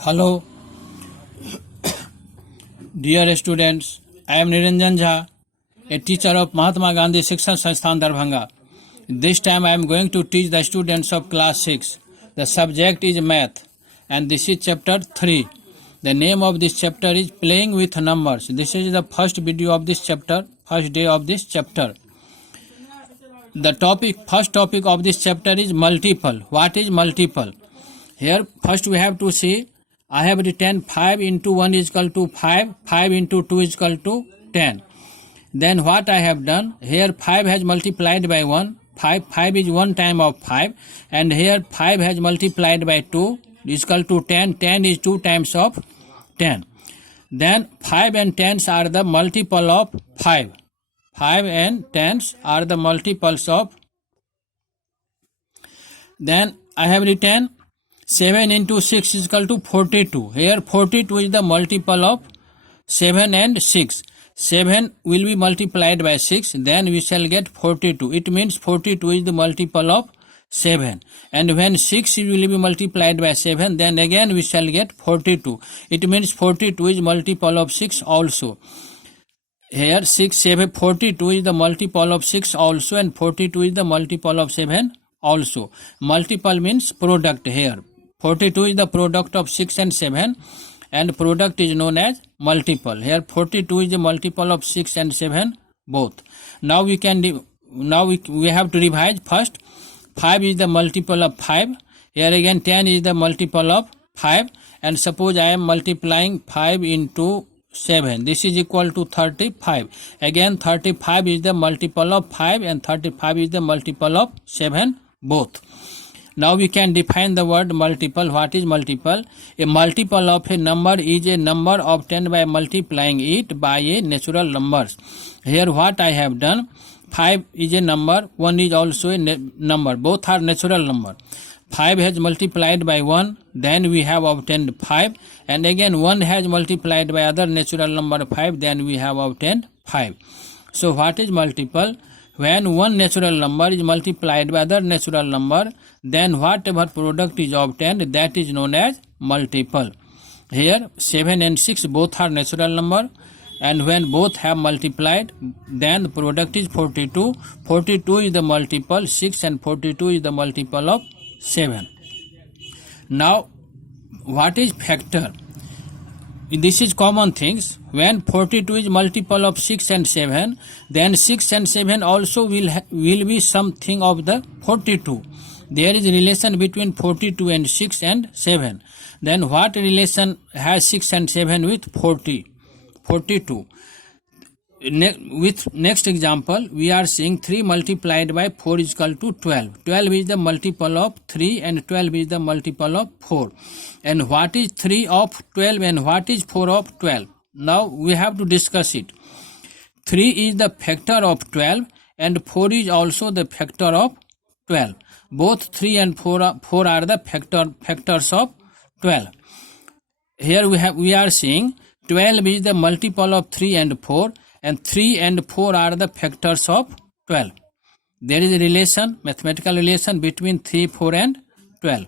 Hello, dear students. I am Niranjan Jha, a teacher of Mahatma Gandhi Shiksha Sansthan Darbhanga. This time I am going to teach the students of class 6. The subject is math and this is chapter 3. The name of this chapter is Playing with Numbers. This is the first video of this chapter, first day of this chapter. The first topic of this chapter is multiple. What is multiple? Here first we have to see, I have written 5 into 1 is equal to 5, 5 into 2 is equal to 10. Then what I have done, here 5 has multiplied by 1, 5 is 1 time of 5, and here 5 has multiplied by 2 is equal to 10, 10 is 2 times of 10. Then 5 and 10s are the multiple of 5. 5 and 10s are the multiples of. Then I have written 7 into 6 is equal to 42. Here 42 is the multiple of 7 and 6. 7 will be multiplied by 6, then we shall get 42. It means 42 is the multiple of 7. And when 6 will be multiplied by 7, then again we shall get 42. It means 42 is multiple of 6 also. Here 42 is the multiple of 6 also, and 42 is the multiple of 7 also. Multiple means product here. 42 is the product of 6 and 7, and product is known as multiple. Here 42 is the multiple of 6 and 7 both. Now we have to revise. First 5 is the multiple of 5. Here again 10 is the multiple of 5, and suppose I am multiplying 5 into 7. This is equal to 35. Again 35 is the multiple of 5 and 35 is the multiple of 7 both. Now we can define the word multiple. What is multiple? A multiple of a number is a number obtained by multiplying it by a natural number. Here what I have done, 5 is a number, 1 is also a number. Both are natural number. 5 has multiplied by 1, then we have obtained 5, and again 1 has multiplied by other natural number 5, then we have obtained 5. So what is multiple? When one natural number is multiplied by other natural number, then whatever product is obtained, that is known as multiple. Here 7 and 6 both are natural number, and when both have multiplied, then the product is 42. 42 is the multiple 6 and 42 is the multiple of 7. Now what is factor? This is common things. When 42 is multiple of 6 and 7, then 6 and 7 also will be something of the 42. There is a relation between 42 and 6 and 7. Then what relation has 6 and 7 with 42? With next example, we are seeing 3 multiplied by 4 is equal to 12. 12 is the multiple of 3 and 12 is the multiple of 4. And what is 3 of 12 and what is 4 of 12? Now we have to discuss it. 3 is the factor of 12 and 4 is also the factor of 12. Both 3 and 4 are the factors of 12. Here we are seeing 12 is the multiple of 3 and 4, and 3 and 4 are the factors of 12. There is a relation, mathematical relation between 3, 4 and 12.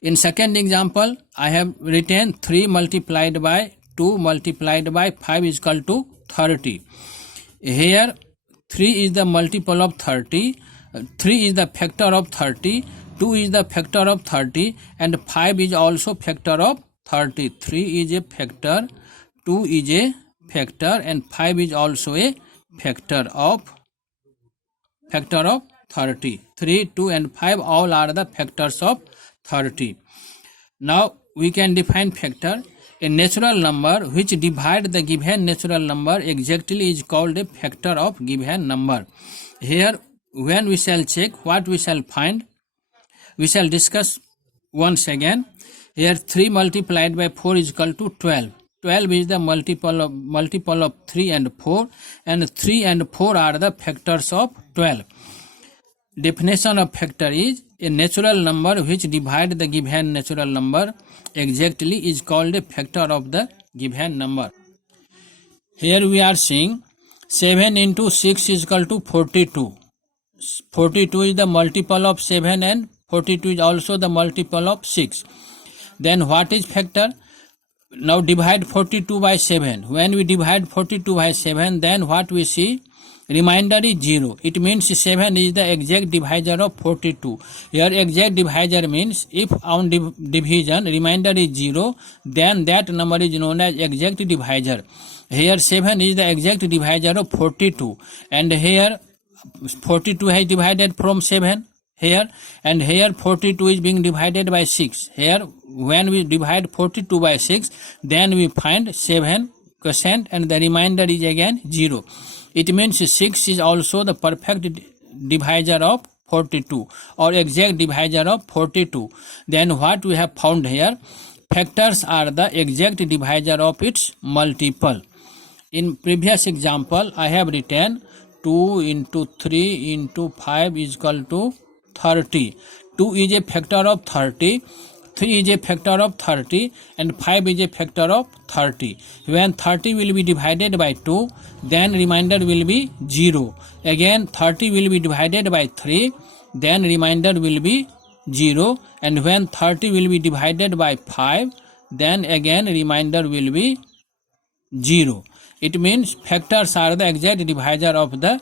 In second example, I have written 3 multiplied by 2 multiplied by 5 is equal to 30. Here 3 is the multiple of 30, 3 is the factor of 30, 2 is the factor of 30, and 5 is also factor of 30. 3 is a factor, 2 is a factor, and 5 is also a factor of 30. 3, 2 and 5 all are the factors of 30. Now we can define factor. A natural number which divides the given natural number exactly is called a factor of given number. Here when we shall check, what we shall find, we shall discuss once again. Here 3 multiplied by 4 is equal to 12. 12 is the multiple of 3 and 4, and 3 and 4 are the factors of 12. Definition of factor is a natural number which divides the given natural number exactly is called a factor of the given number. Here we are seeing 7 into 6 is equal to 42. 42 is the multiple of 7 and 42 is also the multiple of 6. Then what is factor? Now divide 42 by 7. When we divide 42 by 7, then what we see? Remainder is 0. It means 7 is the exact divisor of 42. Here exact divisor means if on division remainder is 0, then that number is known as exact divisor. Here 7 is the exact divisor of 42, and here 42 has divided from 7 here, and here 42 is being divided by 6. Here when we divide 42 by 6, then we find 7 quotient and the remainder is again 0. It means 6 is also the perfect divisor of 42 or exact divisor of 42. Then what we have found here? Factors are the exact divisor of its multiple. In previous example, I have written 2 into 3 into 5 is equal to 30. 2 is a factor of 30. 3 is a factor of 30 and 5 is a factor of 30. When 30 will be divided by 2, then remainder will be 0. Again 30 will be divided by 3, then remainder will be 0. And when 30 will be divided by 5, then again remainder will be 0. It means factors are the exact divisor of the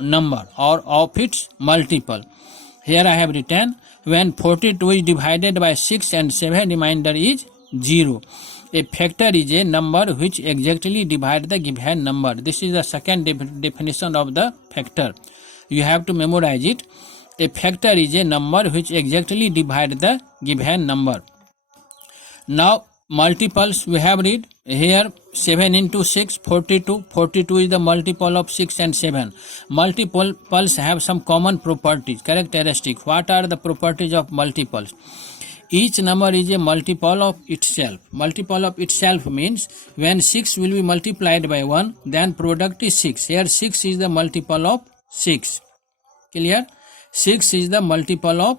number or of its multiple. Here I have written when 42 is divided by 6 and 7, remainder is 0. A factor is a number which exactly divides the given number. This is the second definition of the factor. You have to memorize it. A factor is a number which exactly divides the given number. Now multiples we have read here 7 into 6, 42. 42 is the multiple of 6 and 7. Multiples have some common properties, characteristics. What are the properties of multiples? Each number is a multiple of itself. Multiple of itself means when 6 will be multiplied by 1, then product is 6. Here 6 is the multiple of 6. Clear? 6 is the multiple of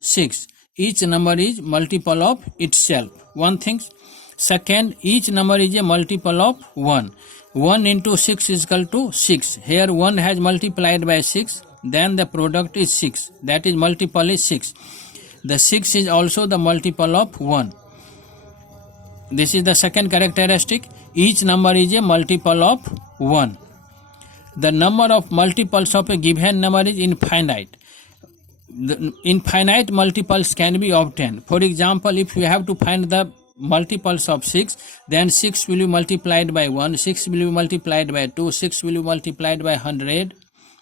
6. Each number is multiple of itself. One thing. Second, each number is a multiple of 1. 1 into 6 is equal to 6. Here 1 has multiplied by 6, then the product is 6. That is multiple is 6. The 6 is also the multiple of 1. This is the second characteristic. Each number is a multiple of 1. The number of multiples of a given number is infinite. The infinite multiples can be obtained. For example, if you have to find the multiples of 6, then 6 will be multiplied by 1, 6 will be multiplied by 2, 6 will be multiplied by 100,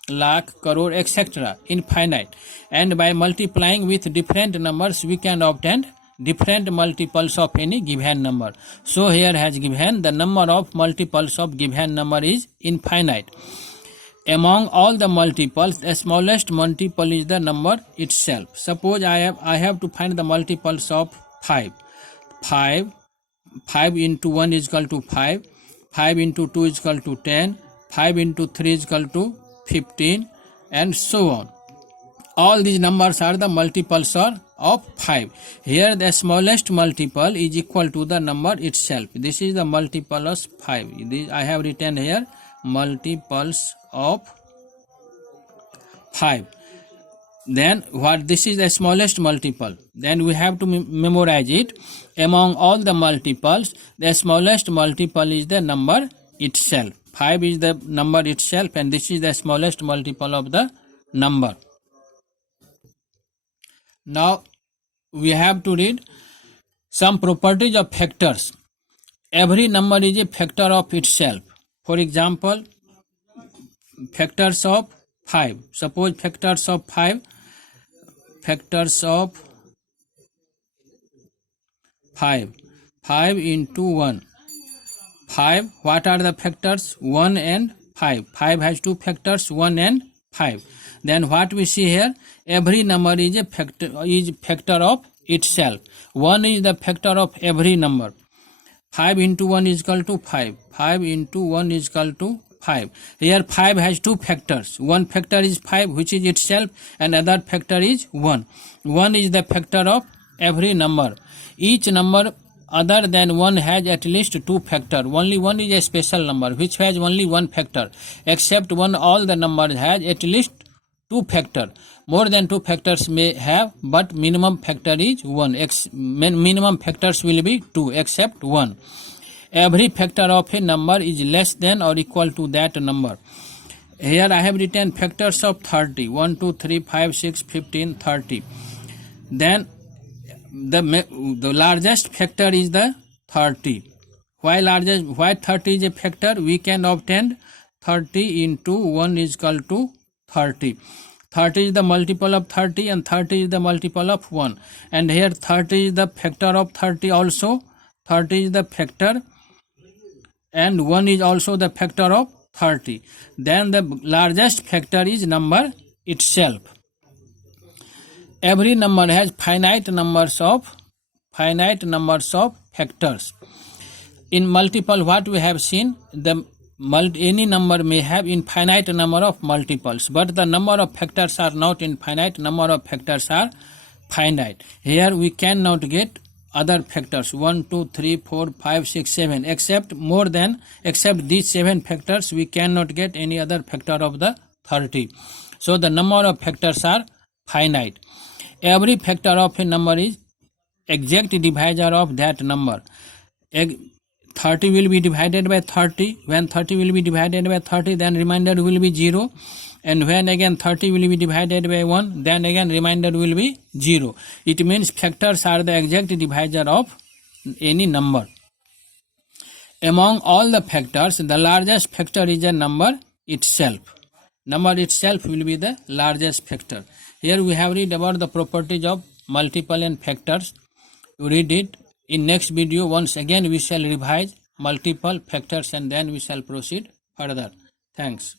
lakh, crore, etc. Infinite. And by multiplying with different numbers, we can obtain different multiples of any given number. So here has given the number of multiples of given number is infinite. Among all the multiples, the smallest multiple is the number itself. Suppose I have to find the multiples of 5. 5 into 1 is equal to 5. 5 into 2 is equal to 10. 5 into 3 is equal to 15, and so on. All these numbers are the multiples of 5. Here the smallest multiple is equal to the number itself. This is the multiple of 5. I have written here multiples of 5. Then what? This is the smallest multiple. Then we have to memorize it. Among all the multiples, the smallest multiple is the number itself. 5 is the number itself, and this is the smallest multiple of the number. Now we have to read some properties of factors. Every number is a factor of itself. For example, factors of 5. Suppose factors of 5. Factors of 5. 5 into 1. 5. What are the factors? 1 and 5. 5 has two factors, 1 and 5. Then what we see here? Every number is a factor of itself. 1 is the factor of every number. 5 into 1 is equal to 5. 5 into 1 is equal to 5. Here 5 has two factors. One factor is 5, which is itself, and other factor is 1. 1 is the factor of every number. Each number other than 1 has at least two factors. Only 1 is a special number which has only one factor. Except 1, all the numbers has at least 2 factor. More than 2 factors may have, but minimum factor is 1. Minimum factors will be 2 except 1. Every factor of a number is less than or equal to that number. Here I have written factors of 30. 1, 2, 3, 5, 6, 15, 30. Then the largest factor is the 30. Why 30 is a factor? We can obtain 30 into 1 is equal to 30. 30 is the multiple of 30 and 30 is the multiple of 1. And here 30 is the factor of 30 also. 30 is the factor and 1 is also the factor of 30. Then the largest factor is number itself. Every number has finite numbers of factors. In multiple, what we have seen, any number may have infinite number of multiples, but the number of factors are not infinite. Number of factors are finite. Here we cannot get other factors 1, 2, 3, 4, 5, 6, 7 except these 7 factors we cannot get any other factor of the 30. So the number of factors are finite. Every factor of a number is exact divisor of that number. 30 will be divided by 30. When 30 will be divided by 30, then remainder will be 0. And when again 30 will be divided by 1, then again remainder will be 0. It means factors are the exact divisor of any number. Among all the factors, the largest factor is a number itself. Number itself will be the largest factor. Here we have read about the properties of multiple and factors. You read it. In next video, once again we shall revise multiple factors and then we shall proceed further. Thanks.